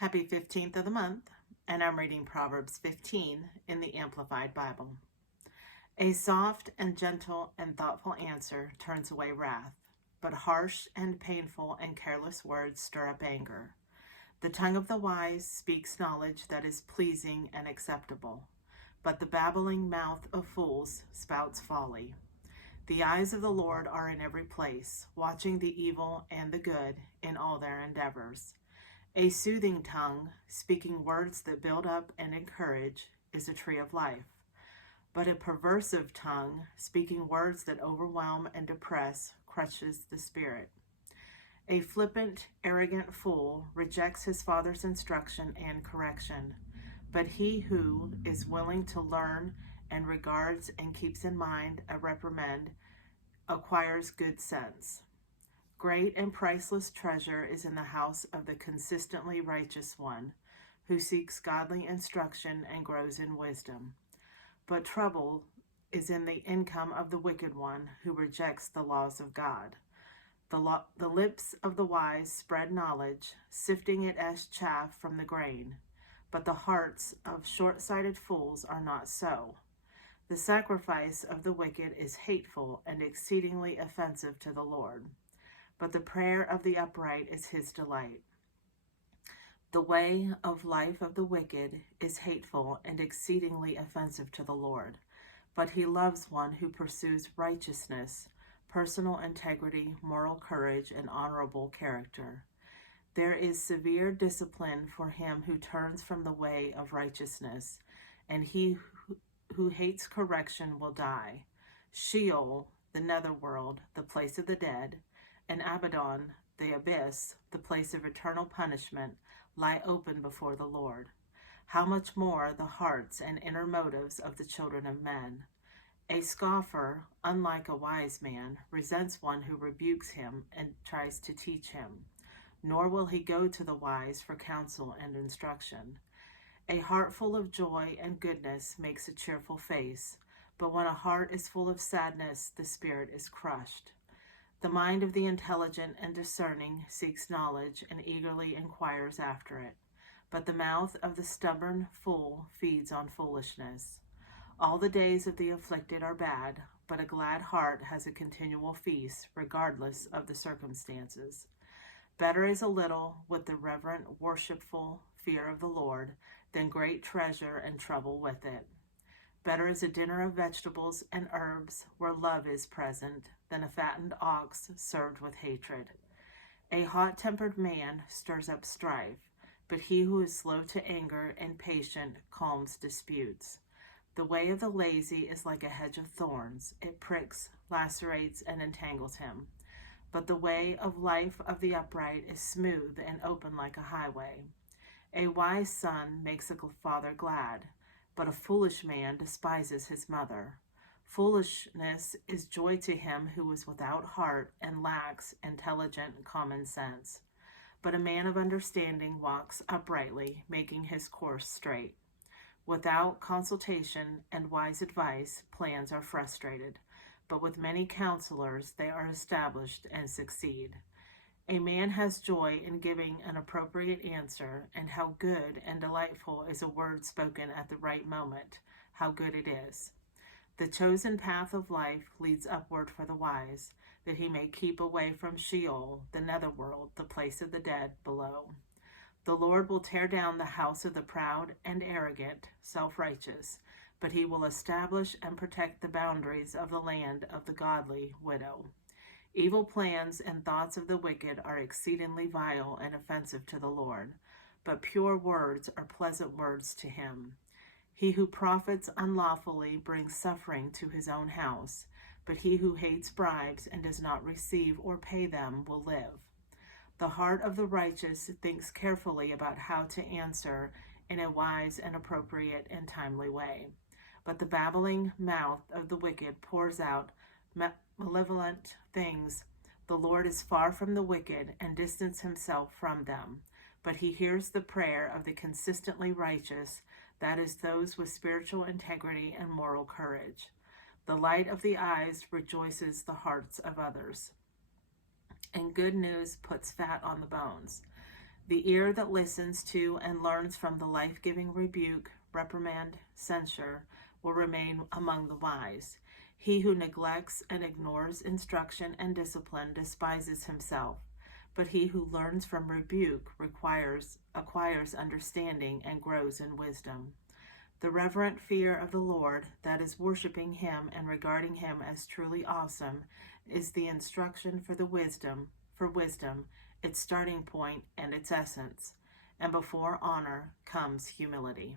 Happy 15th of the month, and I'm reading Proverbs 15 in the Amplified Bible. A soft and gentle and thoughtful answer turns away wrath, but harsh and painful and careless words stir up anger. The tongue of the wise speaks knowledge that is pleasing and acceptable, but the babbling mouth of fools spouts folly. The eyes of the Lord are in every place, watching the evil and the good in all their endeavors. A soothing tongue, speaking words that build up and encourage, is a tree of life. But a perversive tongue, speaking words that overwhelm and depress, crushes the spirit. A flippant, arrogant fool rejects his father's instruction and correction, but he who is willing to learn and regards and keeps in mind a reprimand acquires good sense. Great and priceless treasure is in the house of the consistently righteous one, who seeks godly instruction and grows in wisdom. But trouble is in the income of the wicked one, who rejects the laws of God. The lips of the wise spread knowledge, sifting it as chaff from the grain, but the hearts of short-sighted fools are not so. The sacrifice of the wicked is hateful and exceedingly offensive to the Lord, but the prayer of the upright is his delight. The way of life of the wicked is hateful and exceedingly offensive to the Lord, but he loves one who pursues righteousness, personal integrity, moral courage, and honorable character. There is severe discipline for him who turns from the way of righteousness, and he who hates correction will die. Sheol, the netherworld, the place of the dead, and Abaddon, the abyss, the place of eternal punishment, lie open before the Lord. How much more the hearts and inner motives of the children of men? A scoffer, unlike a wise man, resents one who rebukes him and tries to teach him, nor will he go to the wise for counsel and instruction. A heart full of joy and goodness makes a cheerful face, but when a heart is full of sadness, the spirit is crushed. The mind of the intelligent and discerning seeks knowledge and eagerly inquires after it, but the mouth of the stubborn fool feeds on foolishness. All the days of the afflicted are bad, but a glad heart has a continual feast, regardless of the circumstances. Better is a little with the reverent, worshipful fear of the Lord than great treasure and trouble with it. Better is a dinner of vegetables and herbs where love is present than a fattened ox served with hatred. A hot-tempered man stirs up strife, but he who is slow to anger and patient calms disputes. The way of the lazy is like a hedge of thorns. It pricks, lacerates, and entangles him. But the way of life of the upright is smooth and open like a highway. A wise son makes a father glad, but a foolish man despises his mother. Foolishness is joy to him who is without heart and lacks intelligent common sense. But a man of understanding walks uprightly, making his course straight. Without consultation and wise advice, plans are frustrated, but with many counselors they are established and succeed. A man has joy in giving an appropriate answer, and how good and delightful is a word spoken at the right moment, how good it is. The chosen path of life leads upward for the wise, that he may keep away from Sheol, the netherworld, the place of the dead below. The Lord will tear down the house of the proud and arrogant, self-righteous, but he will establish and protect the boundaries of the land of the godly widow. Evil plans and thoughts of the wicked are exceedingly vile and offensive to the Lord, but pure words are pleasant words to him. He who profits unlawfully brings suffering to his own house, but he who hates bribes and does not receive or pay them will live. The heart of the righteous thinks carefully about how to answer in a wise and appropriate and timely way, but the babbling mouth of the wicked pours out malevolent things. The Lord is far from the wicked and distances himself from them, but he hears the prayer of the consistently righteous, that is, those with spiritual integrity and moral courage. The light of the eyes rejoices the hearts of others, and good news puts fat on the bones. The ear that listens to and learns from the life-giving rebuke, reprimand, censure will remain among the wise. He who neglects and ignores instruction and discipline despises himself, but he who learns from rebuke acquires understanding and grows in wisdom. The reverent fear of the Lord, that is, worshiping him and regarding him as truly awesome, is the instruction for wisdom, its starting point and its essence. And before honor comes humility.